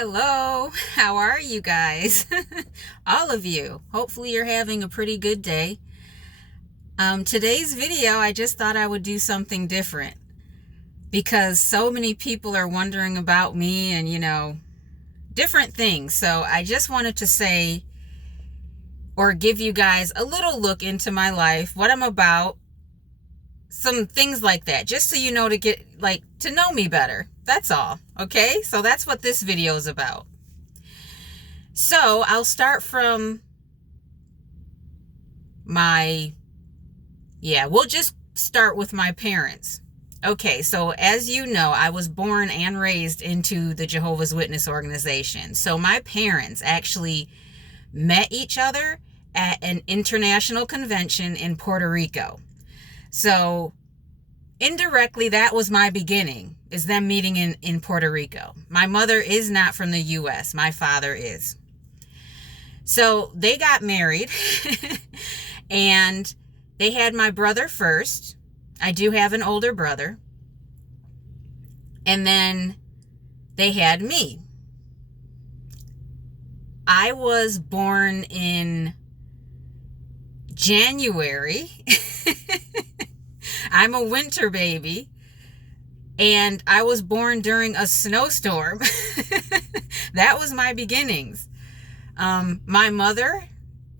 Hello, how are you guys? All of you. Hopefully, you're having a pretty good day. Today's video, I just thought I would do something different because so many people are wondering about me and, different things. So, I just wanted to say or give you guys a little look into my life, what I'm about, some things like that, just so you know to get to know me better. That's all. Okay? So, that's what this video is about. So I'll start from we'll just start with my parents. Okay, so as you know, I was born and raised into the Jehovah's Witness organization. So my parents actually met each other at an international convention in Puerto Rico. So indirectly, that was my beginning, is them meeting in Puerto Rico. My mother is not from the U.S. My father is. So they got married and they had my brother first. I do have an older brother. And then they had me. I was born in January. I'm a winter baby. And I was born during a snowstorm. That was my beginnings. My mother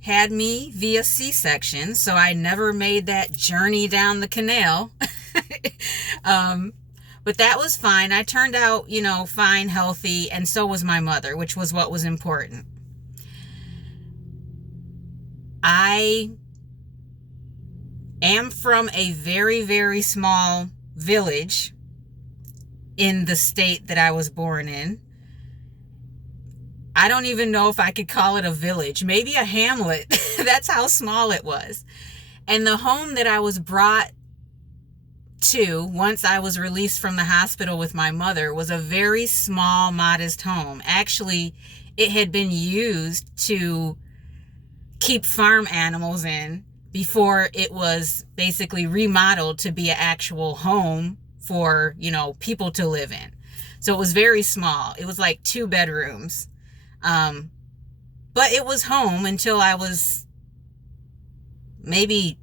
had me via C-section, so I never made that journey down the canal. But that was fine. I turned out, fine, healthy, and so was my mother, which was what was important. I am from a very, very small village in the state that I was born in. I don't even know if I could call it a village, maybe a hamlet. That's how small it was. And the home that I was brought to once I was released from the hospital with my mother was a very small, modest home. Actually, it had been used to keep farm animals in before it was basically remodeled to be an actual home for, people to live in. So it was very small. It was like 2 bedrooms. But it was home until I was maybe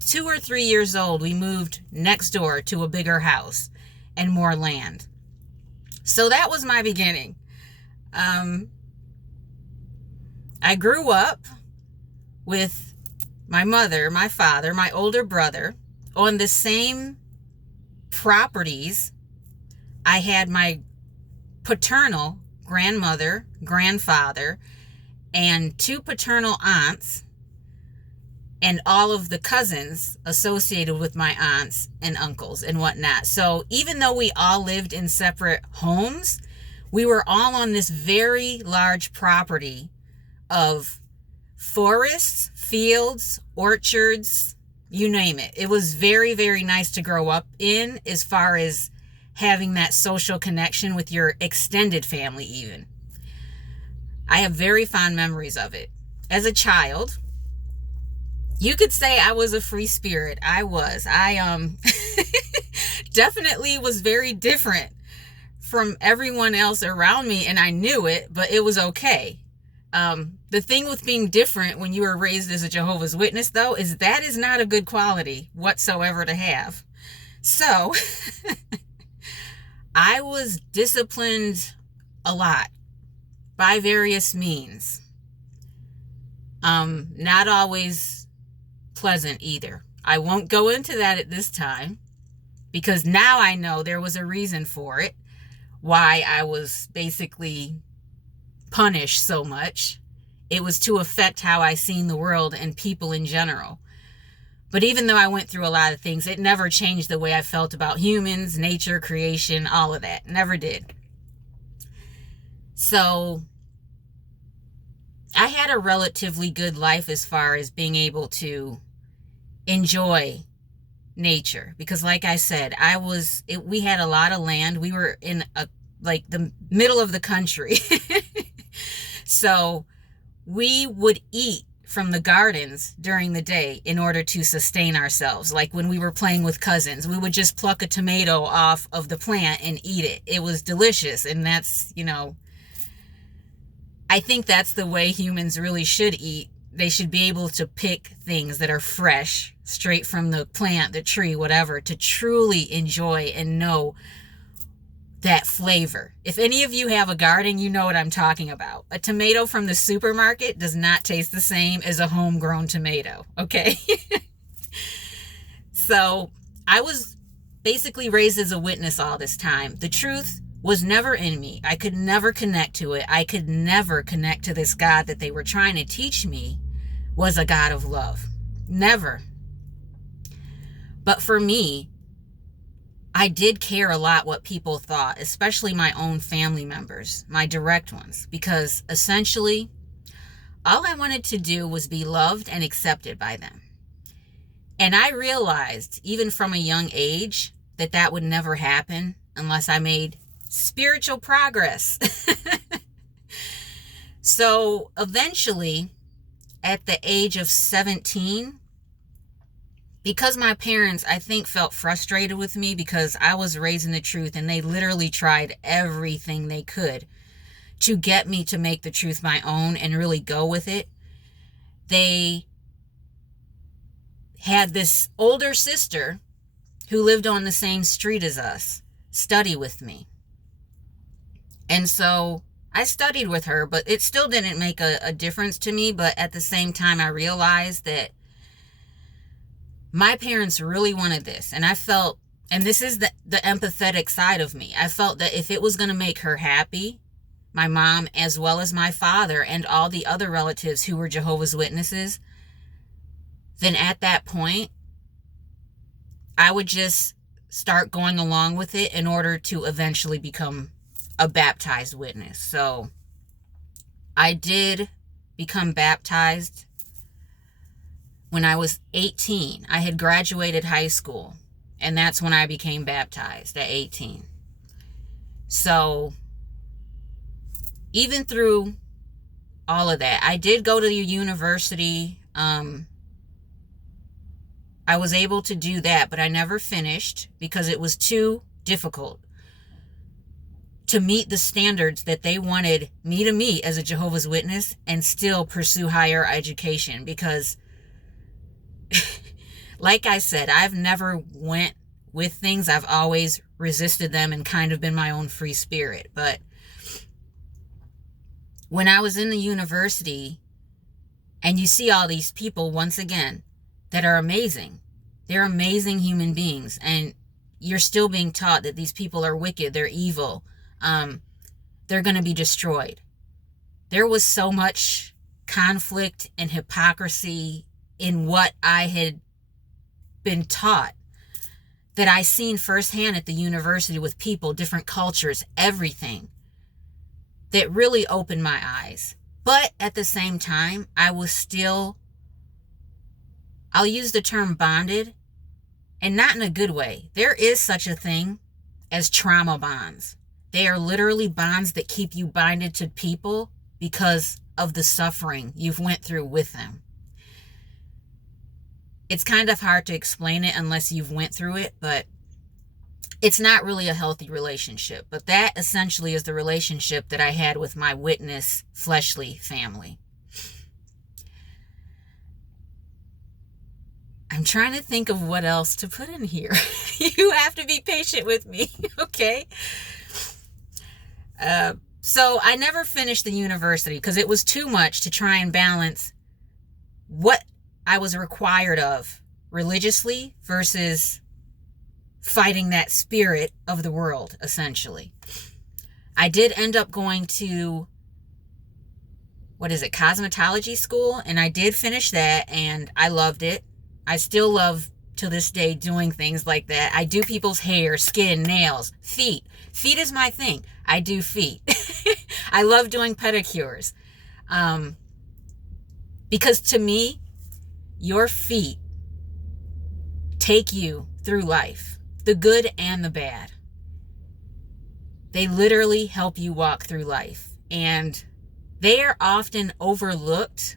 2 or 3 years old. We moved next door to a bigger house and more land. So that was my beginning. I grew up with my mother, my father, my older brother on the same properties. I had my paternal grandmother, grandfather, and 2 paternal aunts, and all of the cousins associated with my aunts and uncles and whatnot. So even though we all lived in separate homes, we were all on this very large property of forests, fields, orchards, you name it. It was very, very nice to grow up in, as far as having that social connection with your extended family even. I have very fond memories of it. As a child, you could say I was a free spirit. I was. I definitely was very different from everyone else around me, and I knew it, but it was okay. The thing with being different when you were raised as a Jehovah's Witness, though, is that is not a good quality whatsoever to have. So I was disciplined a lot by various means. Not always pleasant either. I won't go into that at this time, because now I know there was a reason for it, why I was basically punished so much. It was to affect how I seen the world and people in general. But even though I went through a lot of things, it never changed the way I felt about humans, nature, creation, all of that. Never did. So I had a relatively good life as far as being able to enjoy nature. Because like I said, we had a lot of land. We were in the middle of the country. So we would eat from the gardens during the day in order to sustain ourselves. Like when we were playing with cousins, we would just pluck a tomato off of the plant and eat it. It was delicious. And that's, I think that's the way humans really should eat. They should be able to pick things that are fresh, straight from the plant, the tree, whatever, to truly enjoy and know that flavor. If any of you have a garden, you know what I'm talking about. A tomato from the supermarket does not taste the same as a homegrown tomato, okay? So I was basically raised as a witness all this time. The truth was never in me. I could never connect to it. I could never connect to this God that they were trying to teach me was a God of love. Never. But for me, I did care a lot what people thought, especially my own family members, my direct ones, because essentially all I wanted to do was be loved and accepted by them. And I realized, even from a young age, that that would never happen unless I made spiritual progress. So eventually, at the age of 17, because my parents, I think, felt frustrated with me because I was raised in the truth, and they literally tried everything they could to get me to make the truth my own and really go with it. They had this older sister who lived on the same street as us study with me. And so I studied with her, but it still didn't make a difference to me. But at the same time, I realized that my parents really wanted this. And I felt, and this is the empathetic side of me, I felt that if it was going to make her happy, my mom, as well as my father and all the other relatives who were Jehovah's Witnesses, then at that point, I would just start going along with it in order to eventually become a baptized witness. So I did become baptized when I was 18. I had graduated high school, and that's when I became baptized, at 18. So even through all of that, I did go to the university. I was able to do that, but I never finished because it was too difficult to meet the standards that they wanted me to meet as a Jehovah's Witness and still pursue higher education. Because like I said, I've never went with things. I've always resisted them and kind of been my own free spirit. But when I was in the university, and you see all these people, once again, that are amazing. They're amazing human beings. And you're still being taught that these people are wicked. They're evil. They're going to be destroyed. There was so much conflict and hypocrisy in what I had been taught that I seen firsthand at the university with people, different cultures, everything, that really opened my eyes. But at the same time, I was still, I'll use the term bonded, and not in a good way. There is such a thing as trauma bonds. They are literally bonds that keep you binded to people because of the suffering you've went through with them. It's kind of hard to explain it unless you've went through it, but it's not really a healthy relationship. But that essentially is the relationship that I had with my witness fleshly family. I'm trying to think of what else to put in here. You have to be patient with me, okay? So I never finished the university because it was too much to try and balance what I was required of religiously versus fighting that spirit of the world, essentially. I did end up going to, cosmetology school, and I did finish that, and I loved it. I still love, to this day, doing things like that. I do people's hair, skin, nails, feet. Feet is my thing. I do feet. I love doing pedicures. Because to me, your feet take you through life, the good and the bad. They literally help you walk through life. And they are often overlooked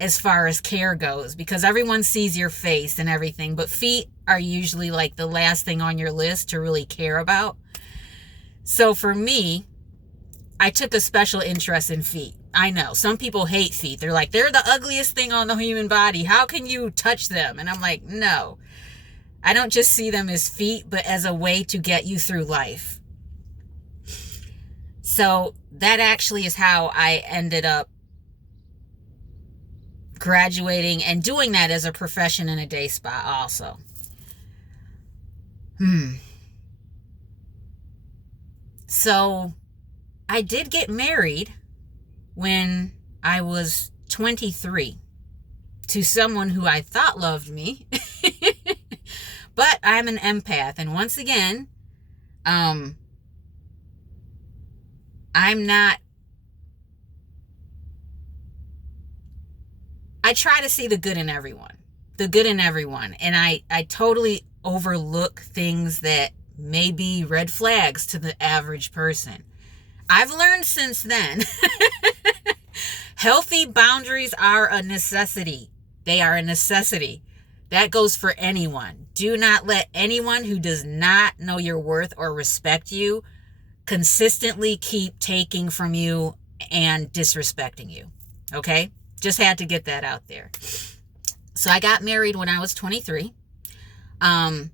as far as care goes because everyone sees your face and everything, but feet are usually like the last thing on your list to really care about. So for me, I took a special interest in feet. I know some people hate feet. They're like, they're the ugliest thing on the human body. How can you touch them? And I'm like, no, I don't just see them as feet, but as a way to get you through life. So that actually is how I ended up graduating and doing that as a profession in a day spa also. So I did get married when I was 23 to someone who I thought loved me. But I'm an empath, and once again, I'm not, I try to see the good in everyone, and I totally overlook things that may be red flags to the average person. I've learned since then, healthy boundaries are a necessity. They are a necessity. That goes for anyone. Do not let anyone who does not know your worth or respect you consistently keep taking from you and disrespecting you. Okay? Just had to get that out there. So I got married when I was 23. I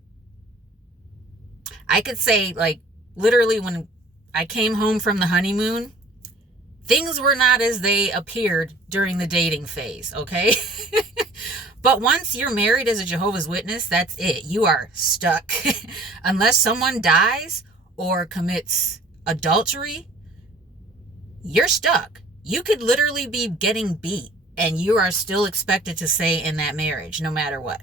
could say, like, literally when I came home from the honeymoon, things were not as they appeared during the dating phase, okay? But once you're married as a Jehovah's Witness, that's it. You are stuck. Unless someone dies or commits adultery, you're stuck. You could literally be getting beat, and you are still expected to stay in that marriage no matter what.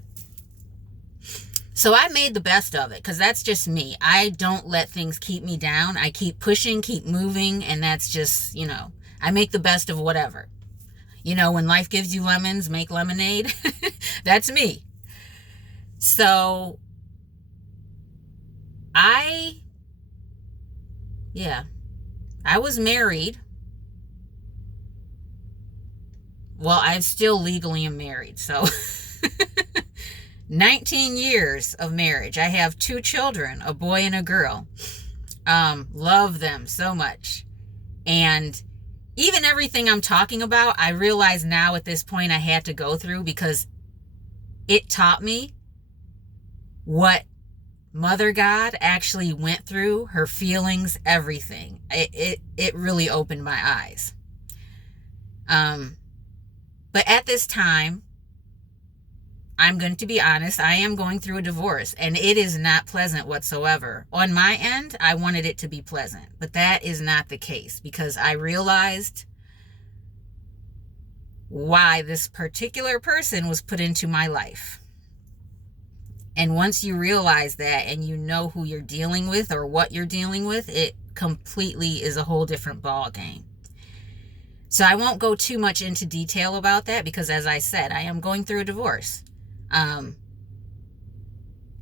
So I made the best of it, because that's just me. I don't let things keep me down. I keep pushing, keep moving, and that's just, I make the best of whatever. When life gives you lemons, make lemonade. That's me. So I was married. Well, I still legally am married, so 19 years of marriage. I have 2 children, a boy and a girl. Love them so much. And even everything I'm talking about, I realize now at this point I had to go through, because it taught me what Mother God actually went through, her feelings, everything. It really opened my eyes. But at this time, I'm going to be honest, I am going through a divorce, and it is not pleasant whatsoever. On my end, I wanted it to be pleasant, but that is not the case, because I realized why this particular person was put into my life. And once you realize that, and you know who you're dealing with or what you're dealing with, it completely is a whole different ball game. So I won't go too much into detail about that, because as I said, I am going through a divorce.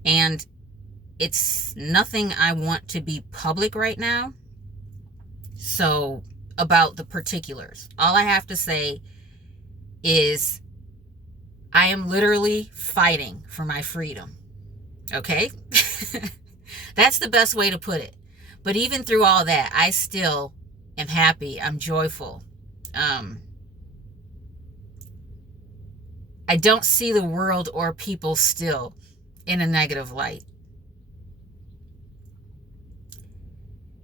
And it's nothing I want to be public right now. So about the particulars, all I have to say is I am literally fighting for my freedom. Okay? That's the best way to put it. But even through all that, I still am happy. I'm joyful. I don't see the world or people still in a negative light.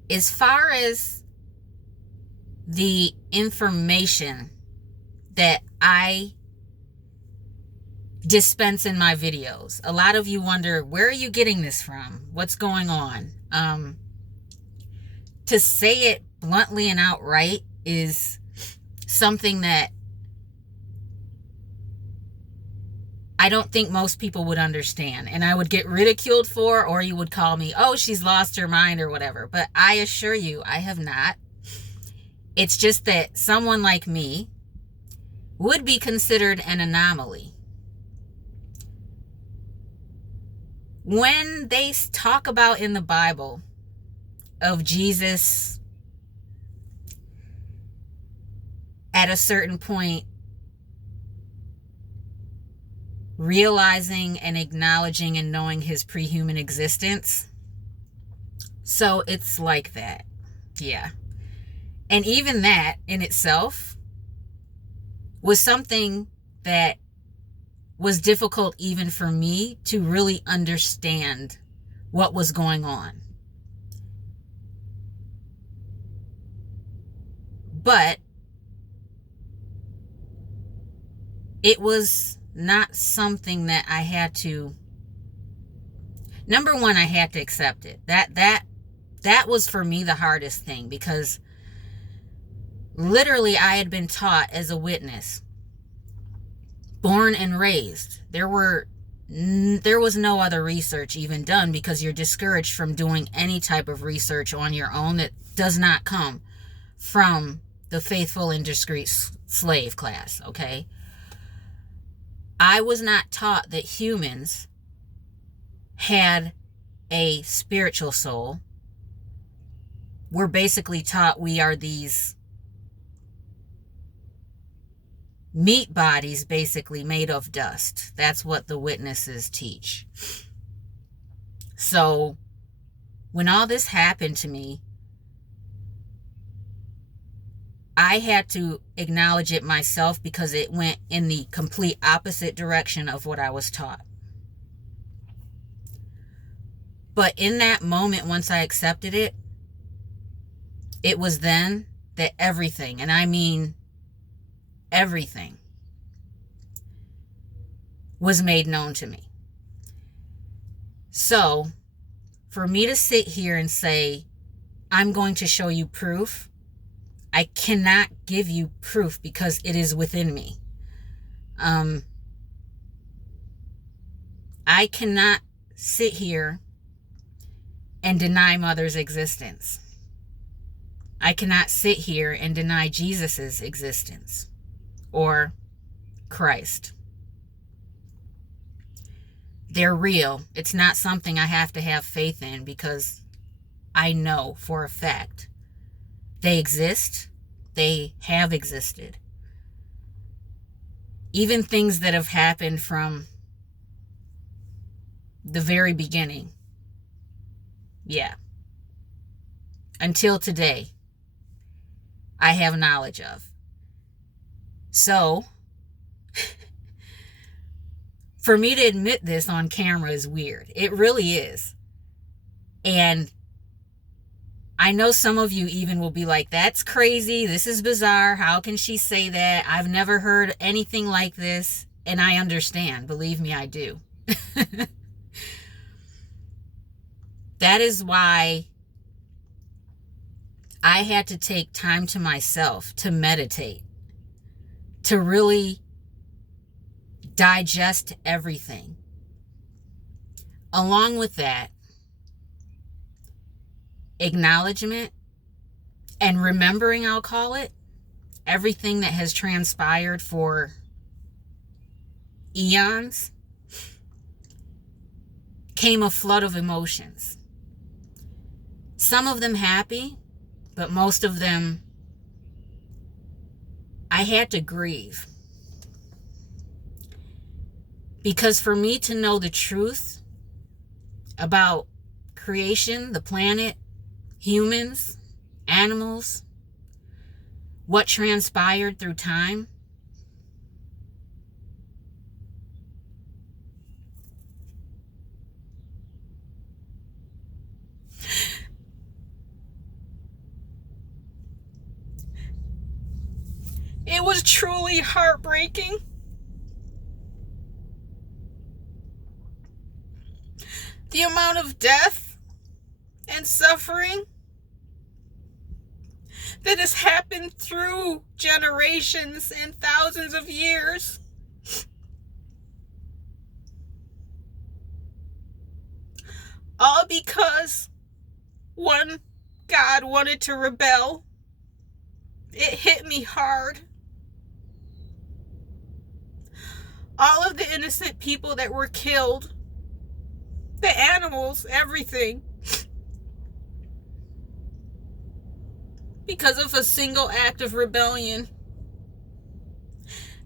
As far as the information that I dispense in my videos, a lot of you wonder, where are you getting this from? What's going on? To say it bluntly and outright is something that I don't think most people would understand, and I would get ridiculed for, or you would call me, oh, she's lost her mind or whatever. But I assure you, I have not. It's just that someone like me would be considered an anomaly. When they talk about in the Bible of Jesus at a certain point realizing and acknowledging and knowing his pre-human existence, so it's like that. Yeah. And even that in itself was something that was difficult even for me to really understand what was going on. But it was not something that I had to, number one, I had to accept it. That was for me the hardest thing, because literally I had been taught as a witness, born and raised. There was no other research even done, because you're discouraged from doing any type of research on your own that does not come from the faithful and discreet slave class, okay? I was not taught that humans had a spiritual soul. We're basically taught we are these meat bodies basically made of dust. That's what the witnesses teach. So when all this happened to me, I had to acknowledge it myself, because it went in the complete opposite direction of what I was taught. But in that moment, once I accepted it, it was then that everything, and I mean everything, was made known to me. So for me to sit here and say, I'm going to show you proof, I cannot give you proof because it is within me. I cannot sit here and deny Mother's existence. I cannot sit here and deny Jesus's existence or Christ. They're real. It's not something I have to have faith in, because I know for a fact they exist. They have existed. Even things that have happened from the very beginning. Yeah. Until today, I have knowledge of. So, for me to admit this on camera is weird. It really is. And I know some of you even will be like, that's crazy. This is bizarre. How can she say that? I've never heard anything like this. And I understand. Believe me, I do. That is why I had to take time to myself to meditate, to really digest everything. Along with that, acknowledgement and remembering, I'll call it, everything that has transpired for eons, came a flood of emotions. Some of them happy, but most of them I had to grieve. Because for me to know the truth about creation, the planet, humans, animals, what transpired through time, it was truly heartbreaking. The amount of death and suffering that has happened through generations and thousands of years. All because one God wanted to rebel. It hit me hard. All of the innocent people that were killed, the animals, everything, because of a single act of rebellion.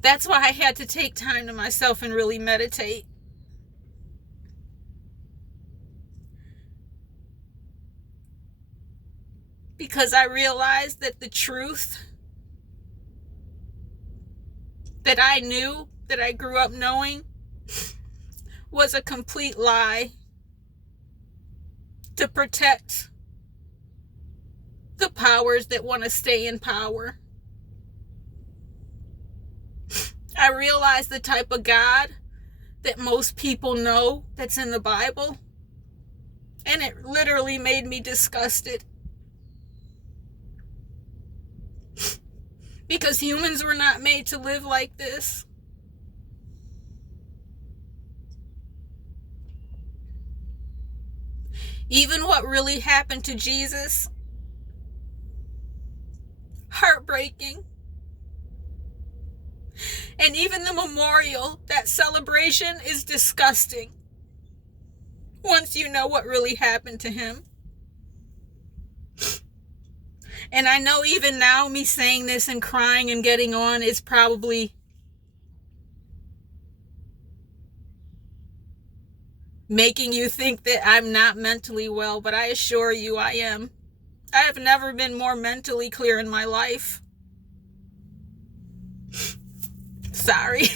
That's why I had to take time to myself and really meditate. because I realized that the truth that I knew, that I grew up knowing, was a complete lie to protect the powers that want to stay in power. I realized the type of God that most people know that's in the Bible, and it literally made me disgusted. Because humans were not made to live like this. Even what really happened to Jesus, heartbreaking. And even the memorial, that celebration, is disgusting once you know what really happened to him. And I know even now, me saying this and crying and getting on is probably making you think that I'm not mentally well, but I assure you I am. I have never been more mentally clear in my life. Sorry.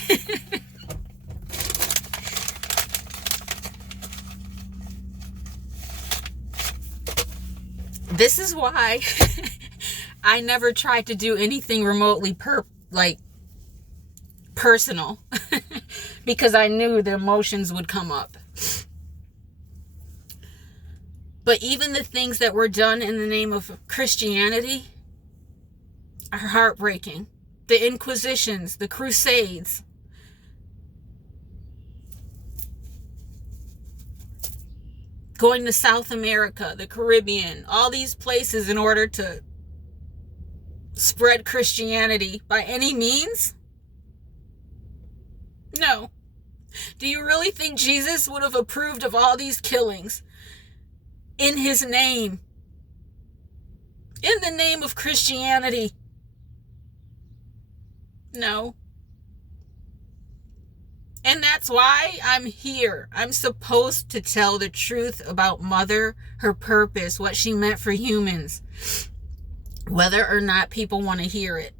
This is why I never tried to do anything remotely personal because I knew the emotions would come up. But even the things that were done in the name of Christianity are heartbreaking. The Inquisitions, the Crusades, going to South America, the Caribbean, all these places in order to spread Christianity by any means? No. Do you really think Jesus would have approved of all these killings in his name? In the name of Christianity? No. And that's why I'm here. I'm supposed to tell the truth about Mother, her purpose, what she meant for humans, whether or not people want to hear it.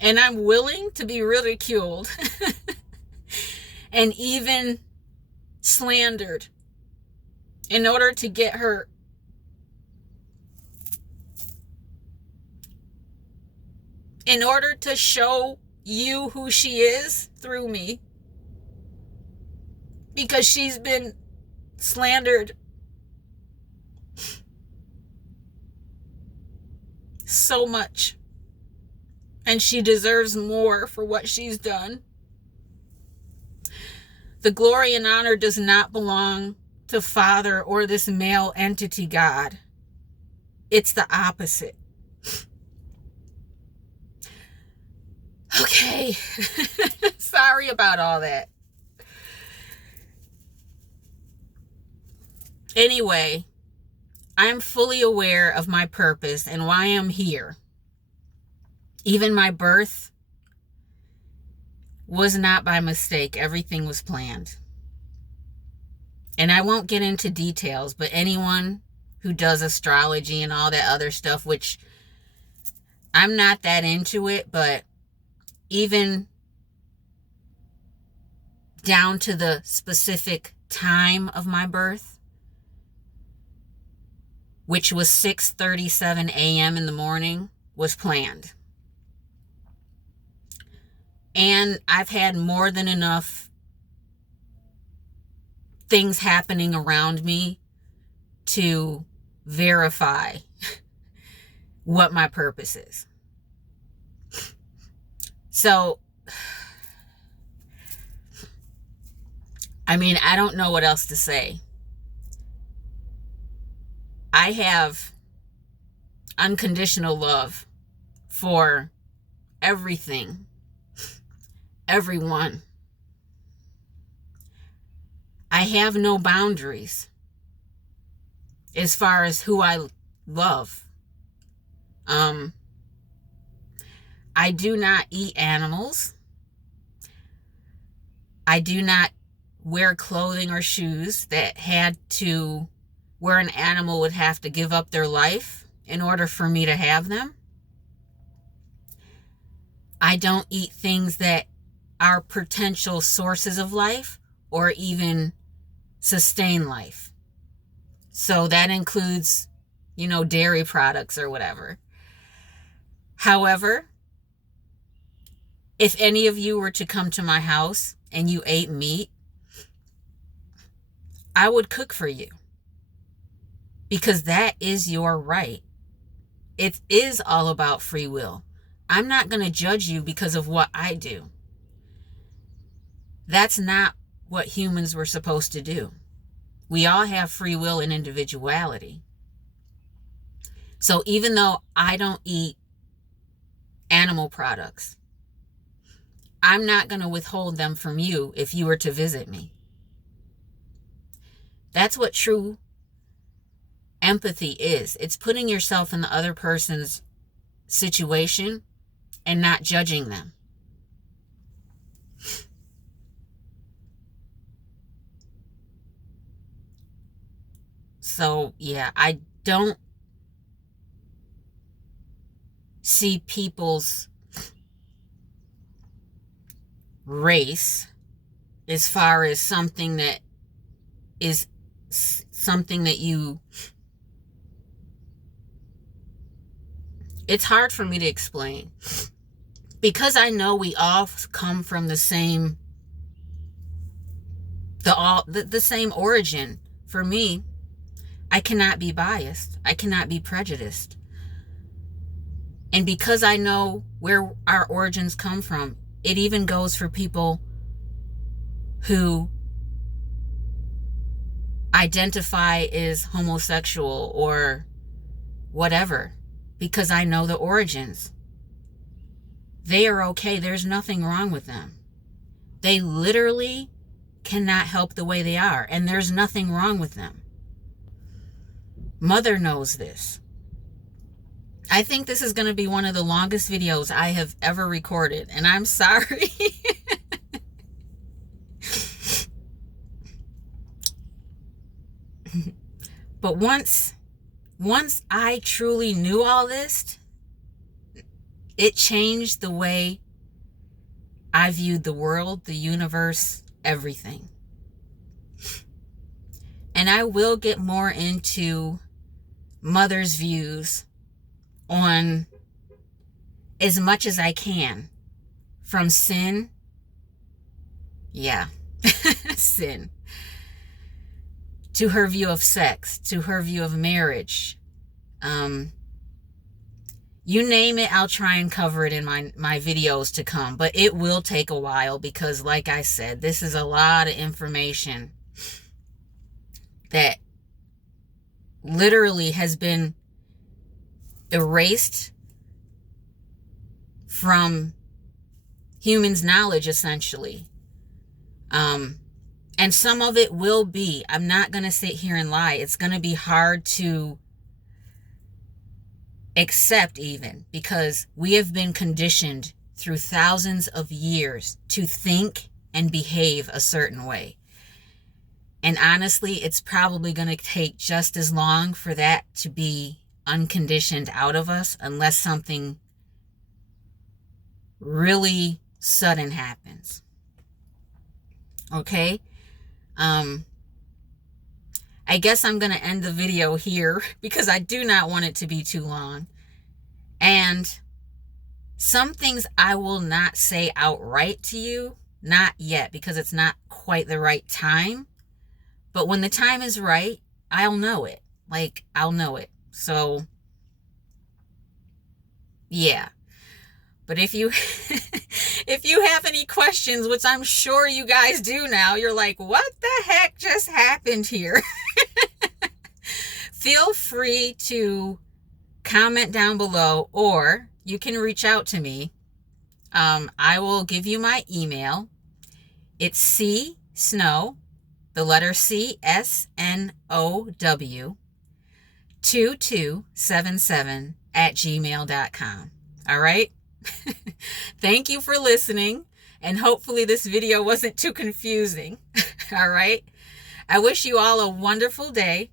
And I'm willing to be ridiculed and even slandered in order to get her in order to show you who she is through me. Because she's been slandered so much. And she deserves more for what she's done. The glory and honor does not belong to Father or this male entity God. It's the opposite. Okay. Sorry about all that. Anyway, I'm fully aware of my purpose and why I'm here. Even my birth was not by mistake. Everything was planned. And I won't get into details, but anyone who does astrology and all that other stuff, which I'm not that into it, but even down to the specific time of my birth, which was 6:37 a.m. in the morning, was planned. And I've had more than enough things happening around me to verify what my purpose is. So, I mean, I don't know what else to say. I have unconditional love for everything, everyone. I have no boundaries as far as who I love. I do not eat animals. I do not wear clothing or shoes that had to where an animal would have to give up their life in order for me to have them. I don't eat things that are potential sources of life or even sustain life. So that includes, dairy products or whatever. However, if any of you were to come to my house and you ate meat, I would cook for you, because that is your right. It is all about free will. I'm not going to judge you because of what I do. That's not what humans were supposed to do. We all have free will and individuality. So even though I don't eat animal products, I'm not going to withhold them from you if you were to visit me. That's what true empathy is. It's putting yourself in the other person's situation and not judging them. So, yeah, I don't see people's race as far as something that is something that it's hard for me to explain, because I know we all come from the same origin. For me, I cannot be biased. I cannot be prejudiced. And because I know where our origins come from, it even goes for people who identify as homosexual or whatever, because I know the origins. They are okay. There's nothing wrong with them. They literally cannot help the way they are, and there's nothing wrong with them. Mother knows this. I think this is going to be one of the longest videos I have ever recorded, and I'm sorry. But once I truly knew all this, it changed the way I viewed the world, the universe, everything. And I will get more into Mother's views on as much as I can, from sin, sin, to her view of sex, to her view of marriage. You name it, I'll try and cover it in my videos to come. But it will take a while because, like I said, this is a lot of information that literally has been erased from humans' knowledge, essentially. And some of it will be, I'm not going to sit here and lie, it's going to be hard to accept even, because we have been conditioned through thousands of years to think and behave a certain way. And honestly, it's probably going to take just as long for that to be unconditioned out of us, unless something really sudden happens. Okay? I guess I'm going to end the video here because I do not want it to be too long. And some things I will not say outright to you, not yet, because it's not quite the right time. But when the time is right, I'll know it. I'll know it. So, yeah. But if you if you have any questions, which I'm sure you guys do now, you're like, what the heck just happened here? Feel free to comment down below, or you can reach out to me. I will give you my email. It's csnow, the letter C, SNOW, 2277@gmail.com. All right? Thank you for listening, and hopefully this video wasn't too confusing. All right? I wish you all a wonderful day.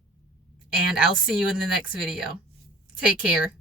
and I'll see you in the next video. Take care.